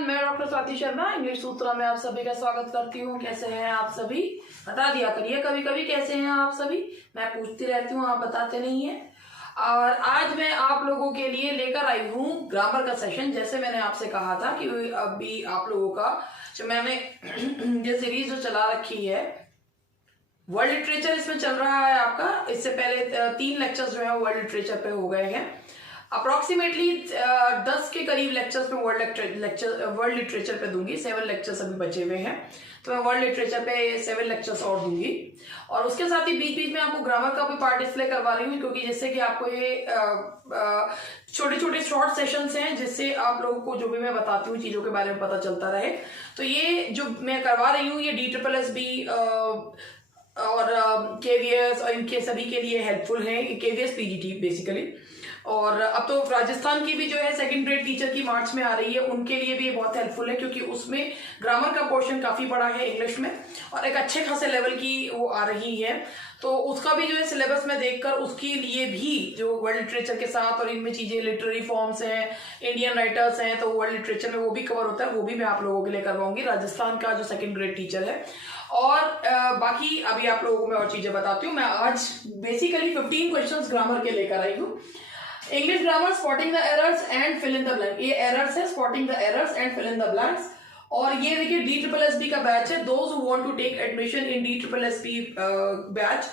Everyone, मैं doctor Swati Sharma English सूत्रा में आप सभी का स्वागत करती हूँ। कैसे हैं आप सभी? बता दिया करिए कभी कभी कैसे हैं आप सभी। मैं पूछती रहती हूँ, आप बताते नहीं हैं। और आज मैं आप लोगों के लिए लेकर आई हूँ ग्रामर का सेशन। जैसे मैंने आपसे कहा था कि अभी आप लोगों का जो मैंने ये सीरीज जो चला रखी है वर्ल्ड लिटरेचर, इसमें चल रहा है आपका। इससे पहले 3 लेक्चर्स जो है वर्ल्ड लिटरेचर पे हो गए हैं। अप्रोक्सीमेटली 10 के करीब लेक्चर्स में वर्ल्ड लिटरेचर पे दूंगी। 7 लेक्चर्स अभी बचे हुए हैं, तो मैं वर्ल्ड लिटरेचर पे 7 लेक्चर्स और दूंगी। और उसके साथ ही बीच बीच में आपको ग्रामर का भी पार्ट डिस्प्ले करवा रही हूँ, क्योंकि जिससे कि आपको ये छोटे छोटे शॉर्ट सेशंस हैं, जिससे आप लोगों को जो भी मैं बताती हूँ चीजों के बारे में पता चलता रहे। तो ये जो मैं करवा रही हूँ ये DSSB और KVS और इनके सभी के लिए हेल्पफुल है। KVS PGT basically. और अब तो राजस्थान की भी जो है सेकंड ग्रेड टीचर की मार्च में आ रही है, उनके लिए भी ये बहुत हेल्पफुल है, क्योंकि उसमें ग्रामर का पोर्शन काफी बड़ा है इंग्लिश में और एक अच्छे खासे लेवल की वो आ रही है। तो उसका भी जो है सिलेबस में देखकर उसके लिए भी जो वर्ल्ड लिटरेचर के साथ और इनमें चीजें लिटरेरी फॉर्म्स हैं, इंडियन राइटर्स हैं, तो वर्ल्ड लिटरेचर में वो भी कवर होता है। वो भी मैं आप लोगों के लिए करवाऊंगी, राजस्थान का जो सेकंड ग्रेड टीचर है। और बाकी अभी आप लोगों को मैं और चीजें बताती हूँ। मैं आज बेसिकली 15 क्वेश्चंस ग्रामर के लेकर आई हूँ। English grammar spotting the errors and fill in the blank. ये एरर्स है, spotting the errors and fill in the blanks. और ये देखिए DSSB का बैच है। Those who want to take admission in DSSB batch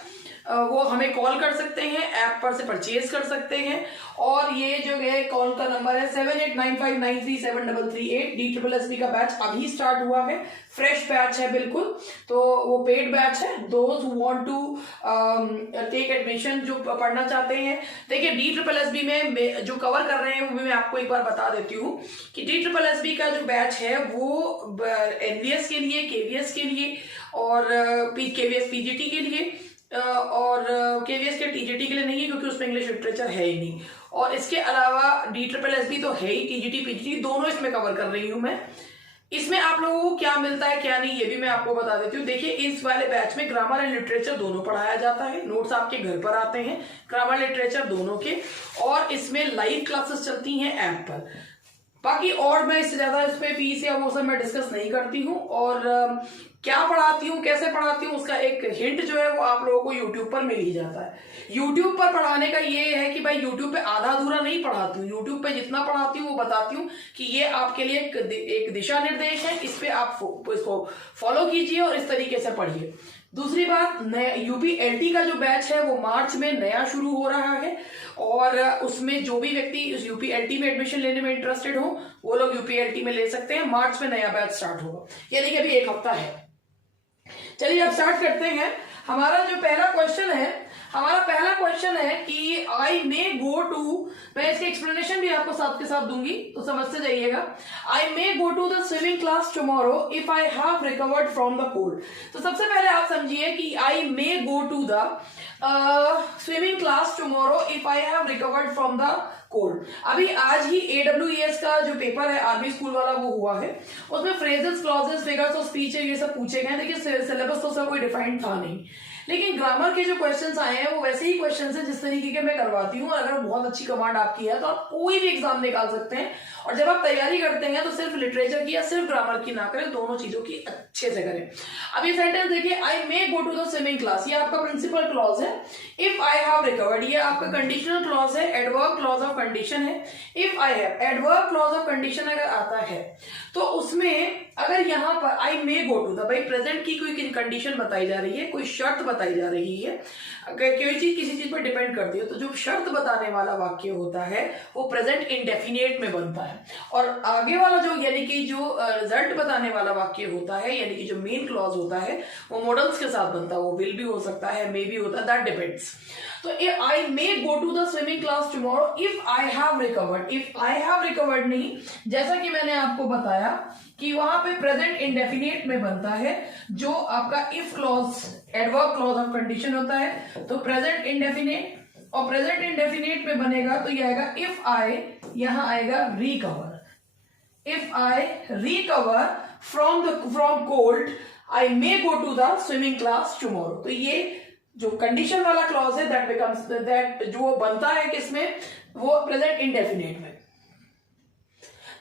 वो हमें कॉल कर सकते हैं, ऐप पर से परचेज कर सकते हैं। और ये जो है कॉल का नंबर है 7895937338। DSSB का बैच अभी स्टार्ट हुआ है, फ्रेश बैच है बिल्कुल, तो वो पेड बैच है। Those who want to take admission, जो पढ़ना चाहते हैं। देखिए DSSB में जो कवर कर रहे हैं वो भी मैं आपको एक बार बता देती हूँ कि DSSB का जो बैच है वो NVS के लिए, KVS के लिए और KVS PGT के लिए और KVS के TGT के लिए नहीं है, क्योंकि उसमें इंग्लिश लिटरेचर है ही नहीं। और इसके अलावा DSSB तो है ही, TGT PGT दोनों इसमें कवर कर रही हूं मैं। इसमें आप लोगों को क्या मिलता है क्या नहीं ये भी मैं आपको बता देती हूँ। देखिए इस वाले बैच में ग्रामर एंड लिटरेचर दोनों पढ़ाया जाता है। नोट्स आपके घर पर आते हैं, ग्रामर लिटरेचर दोनों के। और इसमें लाइव क्लासेस चलती हैं ऐप पर। बाकी और मैं इससे ज्यादा इस पे फीस या वो सब मैं डिस्कस नहीं करती हूँ। और क्या पढ़ाती हूँ, कैसे पढ़ाती हूँ, उसका एक हिंट जो है वो आप लोगों को यूट्यूब पर मिल ही जाता है। यूट्यूब पर पढ़ाने का ये है कि भाई यूट्यूब पे आधा अधूरा नहीं पढ़ाती हूँ। यूट्यूब पे जितना पढ़ाती हूँ वो बताती हूँ कि ये आपके लिए एक दिशा निर्देश है, इस पे आप इसको फॉलो कीजिए और इस तरीके से पढ़िए। दूसरी बात, UPLT का जो बैच है वो मार्च में नया शुरू हो रहा है। और उसमें जो भी व्यक्ति उस UPLT में एडमिशन लेने में इंटरेस्टेड हो वो लोग UPLT में ले सकते हैं। मार्च में नया बैच स्टार्ट होगा, यानी कि अभी 1 हफ्ता है। चलिए अब स्टार्ट करते हैं। हमारा पहला क्वेश्चन है कि आई मे गो टू, मैं इसके एक्सप्लेनेशन भी आपको साथ के साथ दूंगी तो समझते जाइएगा। I may go to the swimming class tomorrow if I have recovered from the cold. तो सबसे पहले आप समझिए कि I may go to the swimming class tomorrow if I have recovered from the cold. अभी आज ही AWES का जो पेपर है आर्मी स्कूल वाला वो हुआ है, उसमें phrases, clauses, figures of speech ये सब पूछे गए। देखिए सिलेबस तो सब कोई डिफाइंड था नहीं, लेकिन ग्रामर के जो क्वेश्चंस आए हैं वो वैसे ही क्वेश्चंस हैं जिस तरीके के मैं करवाती हूँ। अगर बहुत अच्छी कमांड आपकी है तो आप कोई भी एग्जाम निकाल सकते हैं। और जब आप तैयारी करते हैं तो सिर्फ लिटरेचर की या सिर्फ ग्रामर की ना करें, दोनों चीजों की अच्छे से करें। अब ये सेंटेंस देखिए, I may go to the swimming class, ये आपका प्रिंसिपल क्लॉज है। इफ आई हैव रिकवर्ड, ये आपका कंडीशनल क्लॉज है, एडवर्ब क्लॉज ऑफ कंडीशन है। If I have, adverb clause of condition अगर आता है तो उसमें अगर यहां पर I may go to the, भाई प्रेजेंट की कोई कंडीशन बताई जा रही है, कोई शर्त बताई जा रही है, कोई चीज किसी चीज पर डिपेंड करती है, तो जो शर्त बताने वाला वाक्य होता है वो प्रेजेंट इंडेफिनिट में बनता है। और आगे वाला जो यानी कि जो रिजल्ट बताने वाला वाक्य होता है, यानी कि जो मेन क्लॉज होता है वो मॉडल्स के साथ बनता है। वो विल भी हो सकता है, मे भी होता है, दैट डिपेंड्स। तो I may go to the swimming class tomorrow if I have recovered. If I have recovered नहीं, जैसा कि मैंने आपको बताया कि वहां पे प्रेजेंट इंडेफिनिट में बनता है जो आपका if clause, adverb clause of condition होता है। तो प्रेजेंट इंडेफिनिट, और प्रेजेंट इंडेफिनिट में बनेगा तो ये आएगा इफ आई, यहां आएगा recover. If I recover from cold I may go to the swimming class tomorrow. तो ये जो कंडीशन वाला क्लॉज है दैट बिकम्स दैट, जो बनता है किसमें, वो प्रेजेंट इंडेफिनिट में।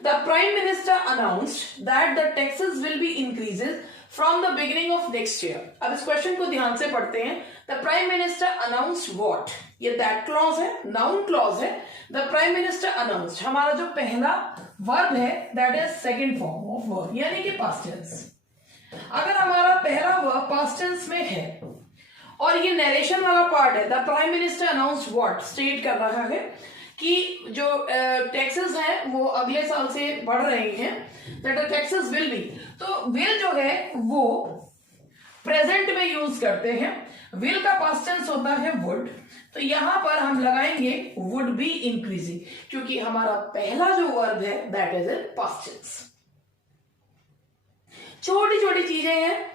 The prime minister announced that the taxes will be increases from the beginning of next year. अब इस क्वेश्चन को ध्यान से पढ़ते हैं। The prime minister announced what, ये दैट क्लॉज है, नाउन क्लॉज है। द प्राइम मिनिस्टर अनाउंस्ड, हमारा जो पहला वर्ब है that is second form of verb, यानी कि पास्ट टेंस। अगर हमारा पहला वर्ब पास्ट टेंस में है और ये नरेशन वाला पार्ट है, the prime minister announced what, state कर रहा है कि जो टैक्सेस हैं वो अगले साल से बढ़ रहे हैं, that the taxes will be, तो विल जो है वो प्रेजेंट में यूज करते हैं। विल का पास्ट टेंस होता है वुड, तो यहां पर हम लगाएंगे वुड बी इंक्रीजिंग, क्योंकि हमारा पहला जो वर्ब है that is in past tense. छोटी छोटी चीजें हैं।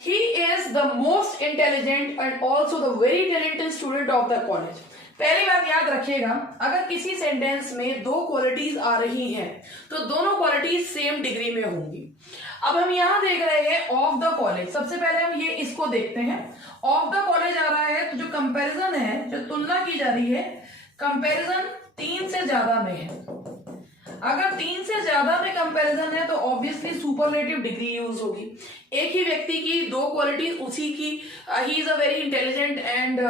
He is the most intelligent and also the very talented student of the college. पहली बात याद रखिएगा, अगर किसी सेंटेंस में दो क्वालिटीज आ रही हैं तो दोनों क्वालिटीज सेम डिग्री में होंगी। अब हम यहां देख रहे हैं ऑफ द कॉलेज, सबसे पहले हम ये इसको देखते हैं। ऑफ द कॉलेज आ रहा है तो जो कंपैरिजन है, जो तुलना की जा रही है, कंपैरिजन 3 से ज्यादा में है। अगर 3 से ज्यादा में कंपैरिजन है तो ऑब्वियसली सुपरलेटिव डिग्री यूज होगी। एक ही व्यक्ति की दो क्वालिटी उसी की, he is a very intelligent and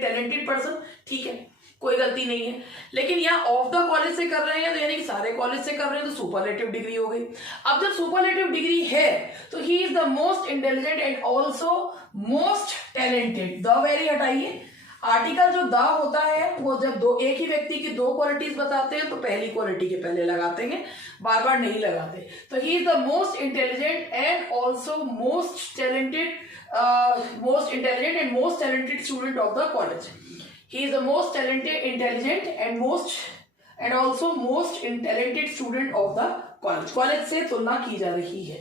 talented person, ठीक है, कोई गलती नहीं है। लेकिन यहाँ ऑफ द कॉलेज से कर रहे हैं तो यानी कि सारे कॉलेज से कर रहे हैं तो सुपरलेटिव डिग्री हो गई। अब जब सुपरलेटिव डिग्री है तो ही is the most intelligent and also most talented. The very हटाइए, आर्टिकल जो द होता है वो जब एक ही व्यक्ति की दो क्वालिटीज बताते हैं तो पहली क्वालिटी के पहले लगाते हैं, बार बार नहीं लगाते। तो ही is the most intelligent and also most talented and most talented student of the college. He is the most talented, intelligent and also most talented student of the college. College से तुलना की जा रही है।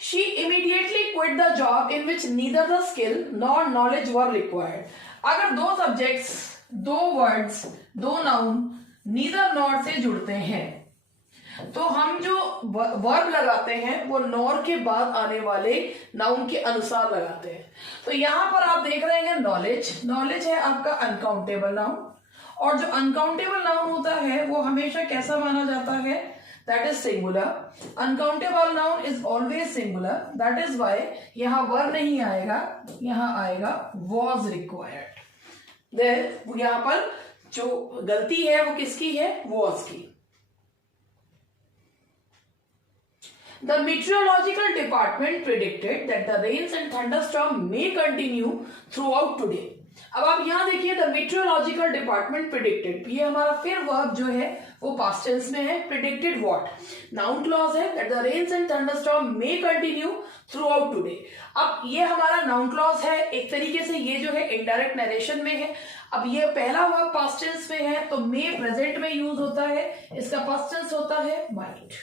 She immediately quit the job in which neither the skill nor knowledge were required. अगर दो subjects, दो words, दो नाउन neither nor से जुड़ते हैं तो हम जो वर्ब लगाते हैं वो नॉर के बाद आने वाले नाउन के अनुसार लगाते हैं। तो यहां पर आप देख रहे हैं नॉलेज, नॉलेज है आपका अनकाउंटेबल नाउन, और जो अनकाउंटेबल नाउन होता है वो हमेशा कैसा माना जाता है, that is singular. Uncountable noun is always singular, that is why यहां वर नहीं आएगा, यहां आएगा वॉज रिक्वायर्ड। यहां पर जो गलती है वो किसकी है, वॉज की। The meteorological department predicted that the rains and thunderstorm may continue throughout today. अब आप यहां देखिए, the meteorological department predicted, ये हमारा फिर वर्ब जो है वो पास्ट टेंस में है। predicted what, नाउन क्लॉज है, that the rains and thunderstorm may continue throughout today। अब ये हमारा नाउन क्लॉज है, एक तरीके से ये जो है इनडायरेक्ट नरेशन में है। अब ये पहला वर्ब पास्ट टेंस में है तो मे प्रेजेंट में यूज होता है, इसका पास्ट टेंस होता है माइट,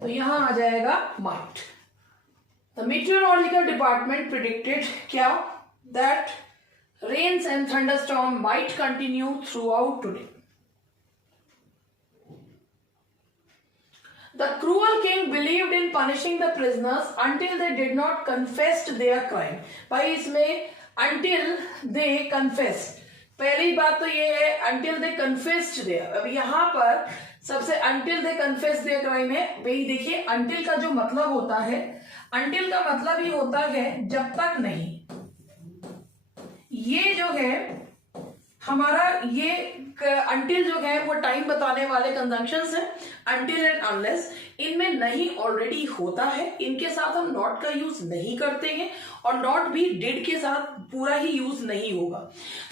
तो यहां आ जाएगा might. The meteorological department predicted क्या, that rains and thunderstorm might continue throughout today. The cruel king believed in punishing the prisoners until they did not confessed their crime. भाई इसमें until they confess, पहली बात तो ये है until they confessed there. अब यहां पर सबसे until they confess their crime है। भाई देखिए, अंटिल का जो मतलब होता है, अंटिल का मतलब ही होता है जब तक नहीं। ये जो है हमारा ये अंटिल जो है वो टाइम बताने वाले कंजंक्शंस हैं, अंटिल एंड अनलेस। इनमें नहीं ऑलरेडी होता है, इनके साथ हम नॉट का यूज नहीं करते हैं और नॉट भी डिड के साथ पूरा ही यूज नहीं होगा।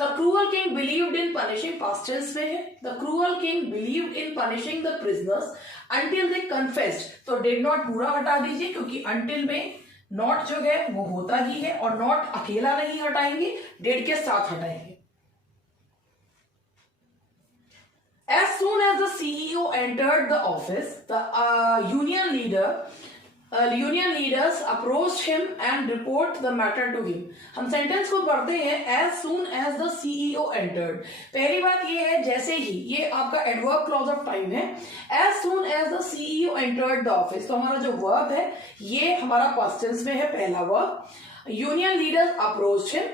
The cruel king believed in punishing, past tense में है, the cruel king believed in punishing the prisoners until they confessed, तो डिड नॉट पूरा हटा दीजिए क्योंकि अंटिल में नॉट जो है वो होता ही है और नॉट अकेला नहीं हटाएंगे, डिड के साथ हटाएंगे। As soon as the CEO entered the office, the union leaders approached him and report the matter to him. हम सेंटेंस को पढ़ते हैं, as soon as the CEO entered। पहली बात ये है जैसे ही, ये आपका एडवर्ब क्लॉज ऑफ टाइम है। as soon as the CEO entered the office, तो हमारा जो वर्ब है ये हमारा पास्ट टेंस में है, पहला verb. Union leaders approached him,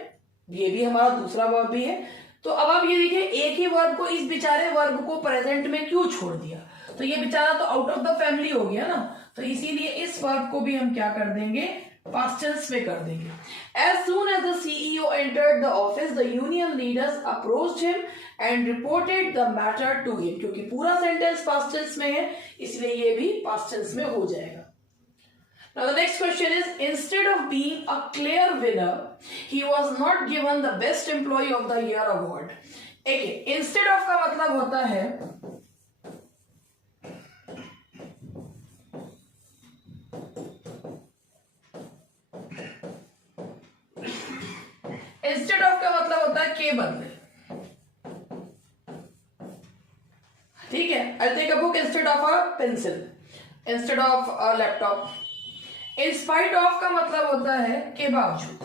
ये भी हमारा दूसरा वर्ब भी है। तो अब आप ये देखिए एक ही वर्ब को, इस बेचारे वर्ब को प्रेजेंट में क्यों छोड़ दिया, तो ये बेचारा तो आउट ऑफ द फैमिली हो गया ना, तो इसीलिए इस वर्ब को भी हम क्या कर देंगे, पास्ट टेंस में कर देंगे। As soon as the CEO entered the office, the union leaders approached him and reported the matter to him। क्योंकि पूरा सेंटेंस पास्ट टेंस में है इसलिए ये भी पास्ट टेंस में हो जाएगा। Now the next question is, instead of being a clear winner, he was not given the best employee of the year award। Okay, instead of का मतलब होता है इंस्टेड ऑफ का मतलब होता है के बदले, ठीक है। I take a book instead of a pencil, instead of a laptop. In spite of का मतलब होता है के बावजूद,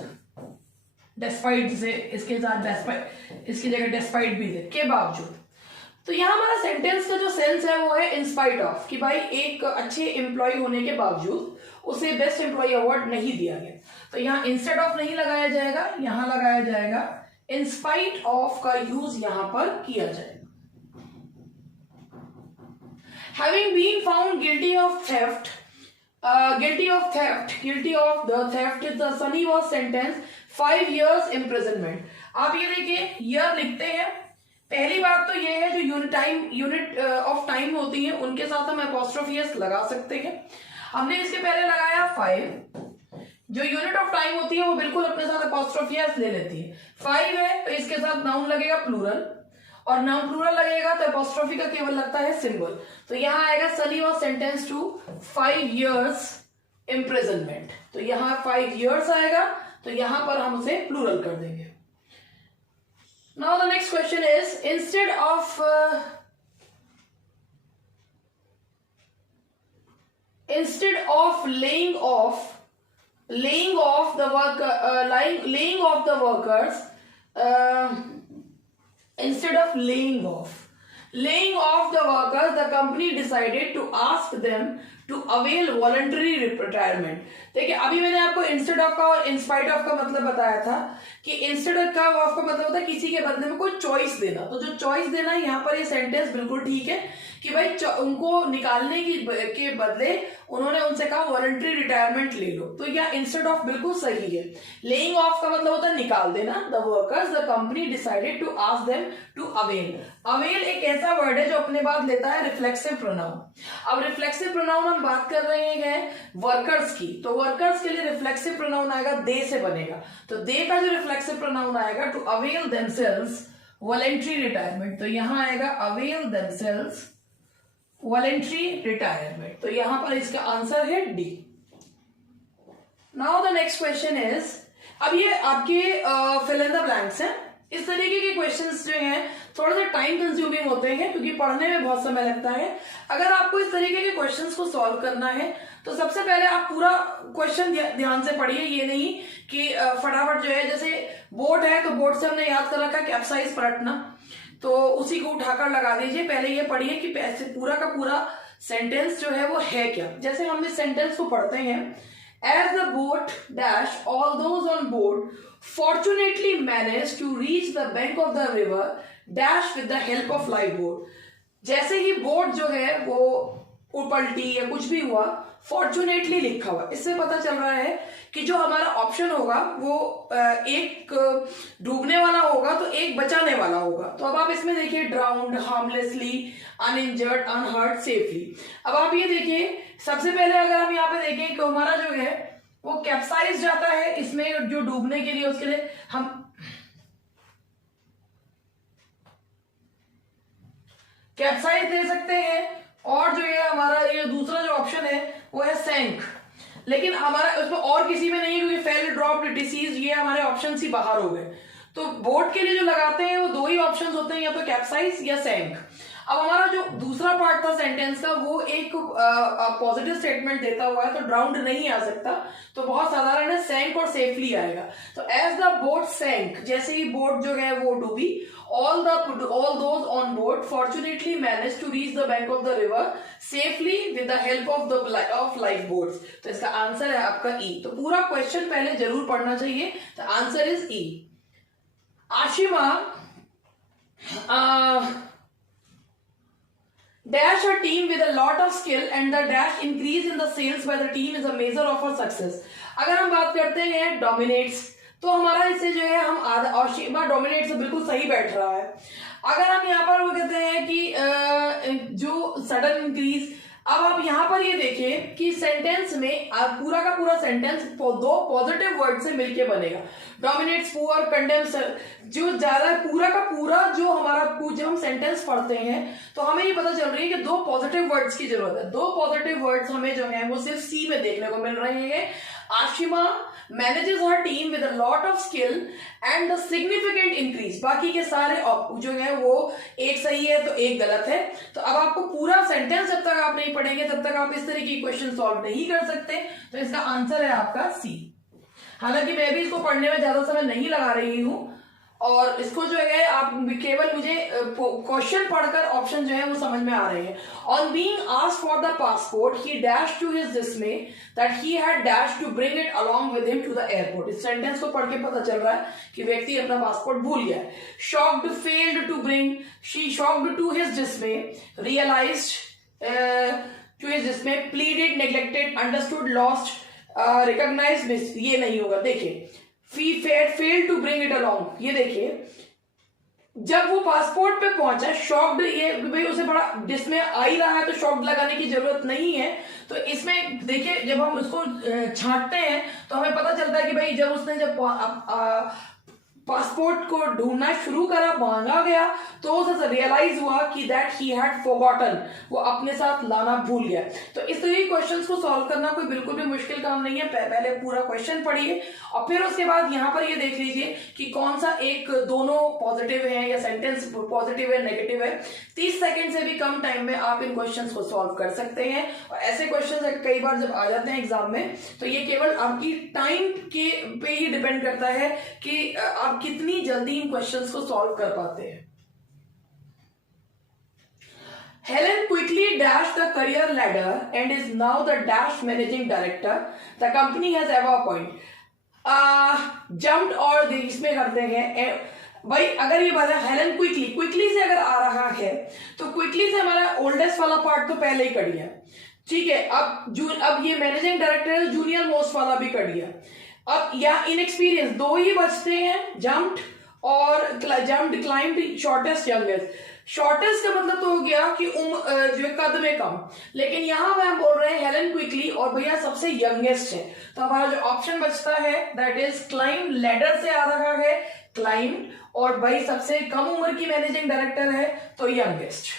डेस्पाइट से इसके साथ डेस्पाइट, इसकी जगह डेस्पाइट भी दे, के बावजूद। तो यहां हमारा सेंटेंस का जो सेंस है वो है इन स्पाइट ऑफ, कि भाई एक अच्छे एम्प्लॉय होने के बावजूद उसे बेस्ट एम्प्लॉय अवार्ड नहीं दिया गया। तो यहाँ इंस्टेड ऑफ नहीं लगाया जाएगा, यहां लगाया जाएगा इन स्पाइट ऑफ का यूज यहां पर किया जाएगा। Having been found guilty of theft, the Sunny was sentenced 5 years imprisonment। आप ये देखिए ईयर लिखते हैं, पहली बात तो ये है जो यूनिट ऑफ टाइम होती है उनके साथ हम अपॉस्ट्रोफी एस लगा सकते हैं। हमने इसके पहले लगाया 5, जो यूनिट ऑफ टाइम होती है वो बिल्कुल अपने साथ अपॉस्ट्रोफी एस ले लेती है। 5 है तो इसके साथ नाउन लगेगा प्लूरल, और नाउन प्लूरल लगेगा तो अपॉस्ट्रोफी का केवल लगता है सिंबल। तो यहां आएगा Sunny was sentence to 5 years imprisonment। तो यहां 5 years आएगा, तो यहां पर हम उसे प्लूरल कर देंगे। Now the next question is, instead of laying off the workers, instead of laying off the workers, the company decided to ask them to avail voluntary retirement। देखिए अभी मैंने आपको इंस्टेड ऑफ का और इंस्पाइट ऑफ का मतलब बताया था कि इंस्टेड ऑफ का मतलब होता है किसी के बदले में कोई चॉइस देना। तो जो चॉइस देना है यहाँ पर ये सेंटेंस बिल्कुल ठीक है कि भाई उनको निकालने के बदले उन्होंने उनसे कहा वॉलंटरी रिटायरमेंट ले लो। तो यह इंस्टेड ऑफ बिल्कुल सही है। लेइंग ऑफ का मतलब होता है निकाल देना। The workers the company decided to ask them to avail. Avail एक ऐसा वर्ड है जो अपने बाद लेता है रिफ्लेक्सिव प्रोनाउन। अब रिफ्लेक्सिव प्रोनाउन हम बात कर रहे हैं वर्कर्स की, तो वर्कर्स के लिए रिफ्लेक्सिव प्रोनाउन आएगा दे से बनेगा। तो दे का जो रिफ्लेक्सिव प्रोनाउन आएगा to avail themselves voluntary retirement. तो यहां आएगा अवेल देमसेल्व्स वॉलंटरी रिटायरमेंट। तो यहां पर इसका आंसर है D. Now the next question is, अब ये आपके फिल इन द ब्लैंक्स हैं। इस तरीके के क्वेश्चंस जो हैं थोड़ा सा टाइम कंज्यूमिंग होते हैं क्योंकि पढ़ने में बहुत समय लगता है। अगर आपको इस तरीके के क्वेश्चंस को सॉल्व करना है तो सबसे पहले आप पूरा क्वेश्चन ध्यान से पढ़िए। ये नहीं कि फटाफट जो है, जैसे बोट है तो बोट से हमने याद कर रखा कैप्साइज पलटना, तो उसी को उठाकर लगा दीजिए। पहले ये पढ़िए कि पूरा का पूरा सेंटेंस जो है वो है क्या। जैसे हम इस सेंटेंस को पढ़ते हैं, as the boat dash all those on board fortunately managed to reach the bank of the river dash with the help of lifeboat। जैसे ही बोट जो है वो पलटी या कुछ भी हुआ, फॉर्चुनेटली लिखा हुआ, इससे पता चल रहा है कि जो हमारा ऑप्शन होगा वो एक डूबने वाला होगा तो एक बचाने वाला होगा। तो अब आप इसमें देखिए ड्राउन्ड, हार्मलेसली, अनइंजर्ड, अनहर्ट, सेफली। अब आप ये देखिए सबसे पहले अगर हम यहाँ पे देखें कि हमारा जो है वो कैप्साइज जाता है इसमें जो डूबने के लिए, उसके लिए हम कैप्साइज दे सकते हैं। और जो ये हमारा ये दूसरा जो ऑप्शन है वो है सैंक, लेकिन हमारा उसमें और किसी में नहीं है क्योंकि फेल, ड्रॉप्ड, डिसीज, ये हमारे ऑप्शन ही बाहर हो गए। तो बोट के लिए जो लगाते हैं वो दो ही ऑप्शन होते हैं, या तो कैप्साइज या सैंक। अब हमारा जो दूसरा पार्ट था सेंटेंस का वो एक पॉजिटिव स्टेटमेंट देता हुआ है, तो ड्राउन्ड नहीं आ सकता, तो बहुत साधारण है, सैंक और सेफली आएगा। तो एज द बोट सैंक, जैसे ही बोट जो है वो डूबी, all those on board fortunately managed to reach the bank of the river safely with the help of lifeboats। तो इसका आंसर है आपका ई। तो पूरा क्वेश्चन पहले जरूर पढ़ना चाहिए। तो answer is E. Ashima dash a team with a lot of skill and the dash increase in the sales by the team is a measure of a success. अगर हम बात करते हैं डोमिनेट्स, तो हमारा इससे जो है हम आधा और शिमा डोमिनेट से बिल्कुल सही बैठ रहा है. अगर हम यहाँ पर वो कहते हैं कि जो सडन इंक्रीज, अब आप यहाँ पर ये देखिए कि सेंटेंस में पूरा का पूरा सेंटेंस दो पॉजिटिव वर्ड से मिलके बनेगा. डोमिनेट्स, पुअर, कंडेम्स, जो ज्यादा पूरा का पूरा जो हमारा जब हम सेंटेंस पढ़ते हैं तो हमें ये पता चल रही है कि दो पॉजिटिव वर्ड्स की जरूरत है. दो पॉजिटिव वर्ड्स हमें जो है वो सिर्फ सी में देखने को मिल रहे हैं. Ashima manages her team with a lot of skill and the significant increase. बाकी के सारे जो है वो एक सही है तो एक गलत है. तो अब आपको पूरा सेंटेंस जब तक आप नहीं पढ़ेंगे तब तक आप इस तरह की क्वेश्चन सॉल्व नहीं कर सकते. तो इसका आंसर है आपका सी. हालांकि मैं भी इसको पढ़ने में ज्यादा समय नहीं लगा रही हूं और इसको जो है आप केवल मुझे क्वेश्चन पढ़कर ऑप्शन जो है वो समझ में आ रहे हैं. On being asked for the passport he dash to his dismay that he had dash to bring it along with him to the airport. इस सेंटेंस को पढ़ के पता चल रहा है कि व्यक्ति अपना पासपोर्ट भूल गया है. Shocked, failed to bring, she shocked to his dismay, realised to his dismay, pleaded, neglected, understood, lost, recognise, miss. ये नहीं होगा. देखिए fail to bring it along, ये देखिए जब वो पासपोर्ट पे पहुंचा शॉक्ड, ये भाई उसे बड़ा डिसमे आ ही रहा है तो शॉक्ड लगाने की जरूरत नहीं है. तो इसमें देखिए जब हम उसको छांटते हैं तो हमें पता चलता है कि भाई जब उसने पासपोर्ट को ढूंढना शुरू करा, मांगा गया, तो उसे रियलाइज हुआ कि दैट ही हैड फॉरगॉटन, वो अपने साथ लाना भूल गया. तो इस तरह के क्वेश्चंस को सॉल्व करना कोई बिल्कुल भी मुश्किल काम नहीं है. पहले पूरा क्वेश्चन पढ़िए और फिर उसके बाद यहाँ पर ये देख लीजिए कि कौन सा एक दोनों पॉजिटिव है या सेंटेंस पॉजिटिव है नेगेटिव है. 30 सेकेंड से भी कम टाइम में आप इन क्वेश्चंस को सॉल्व कर सकते हैं. और ऐसे क्वेश्चन कई बार जब आ जाते हैं एग्जाम में तो ये केवल आपकी टाइम के पे ही डिपेंड करता है कि आप कितनी जल्दी इन क्वेश्चंस को सॉल्व कर पाते हैं. Helen quickly dashed the career ladder and is now the dash managing director the company has ever appointed. Jumped और इसमें करते हैं भाई. अगर ये बात है हेलन क्विकली से अगर आ रहा है तो क्विकली से हमारा ओल्डेस्ट वाला पार्ट तो पहले ही कट गया. ठीक है, अब ये मैनेजिंग डायरेक्टर है, जूनियर मोस्ट वाला भी कट गया. अब या इनएक्सपीरियंस दो ही बचते हैं, जम्प्ड और jumped, climbed, shortest, youngest. Shortest का मतलब तो हो गया कि जो कद में कम, लेकिन यहां मैं बोल रहे हैं हेलन क्विकली और भैया सबसे यंगेस्ट है. तो हमारा जो ऑप्शन बचता है दैट इज क्लाइम, लेडर से आ रहा है क्लाइम्ड, और भाई सबसे कम उम्र की मैनेजिंग डायरेक्टर है तो youngest.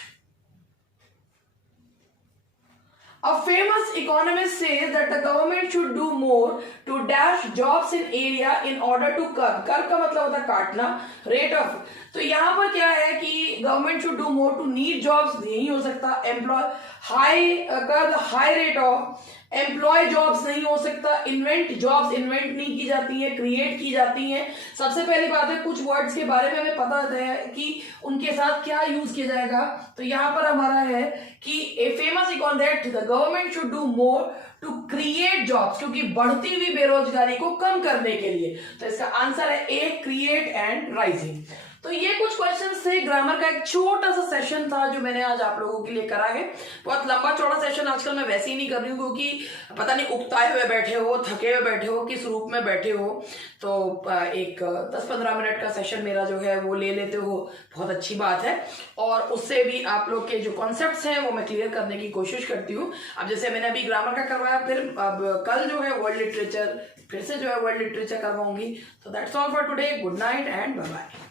A famous economist says that the government should do more to dash jobs in area in order to curb का मतलब होता है काटना, rate of. तो यहाँ पर क्या है कि government should do more to need jobs नहीं हो सकता, employ high rate of, employ jobs नहीं हो सकता, इन्वेंट जॉब्स इन्वेंट नहीं की जाती है, क्रिएट की जाती हैं. सबसे पहली बात है कुछ वर्ड्स के बारे में हमें पता है कि उनके साथ क्या यूज किया जाएगा. तो यहाँ पर हमारा है कि a famous economist that the government should do more to create jobs, क्योंकि बढ़ती हुई बेरोजगारी को कम करने के लिए. तो इसका आंसर है ए, क्रिएट एंड राइजिंग. तो ये कुछ क्वेश्चंस थे. ग्रामर का एक छोटा सा सेशन था जो मैंने आज आप लोगों के लिए करा है. बहुत लंबा चौड़ा सेशन आजकल मैं वैसे ही नहीं कर रही हूँ क्योंकि पता नहीं उकताए हुए बैठे हो, थके हुए बैठे हो, किस रूप में बैठे हो. तो एक 10-15 मिनट का सेशन मेरा जो है वो ले लेते हो, बहुत अच्छी बात है. और उससे भी आप लोग के जो कॉन्सेप्ट्स हैं वो मैं क्लियर करने की कोशिश करती हूँ. अब जैसे मैंने अभी ग्रामर का करवाया, फिर अब कल जो है वर्ल्ड लिटरेचर, फिर से जो है वर्ल्ड लिटरेचर करवाऊंगी. तो that's all for today. Good night and bye bye.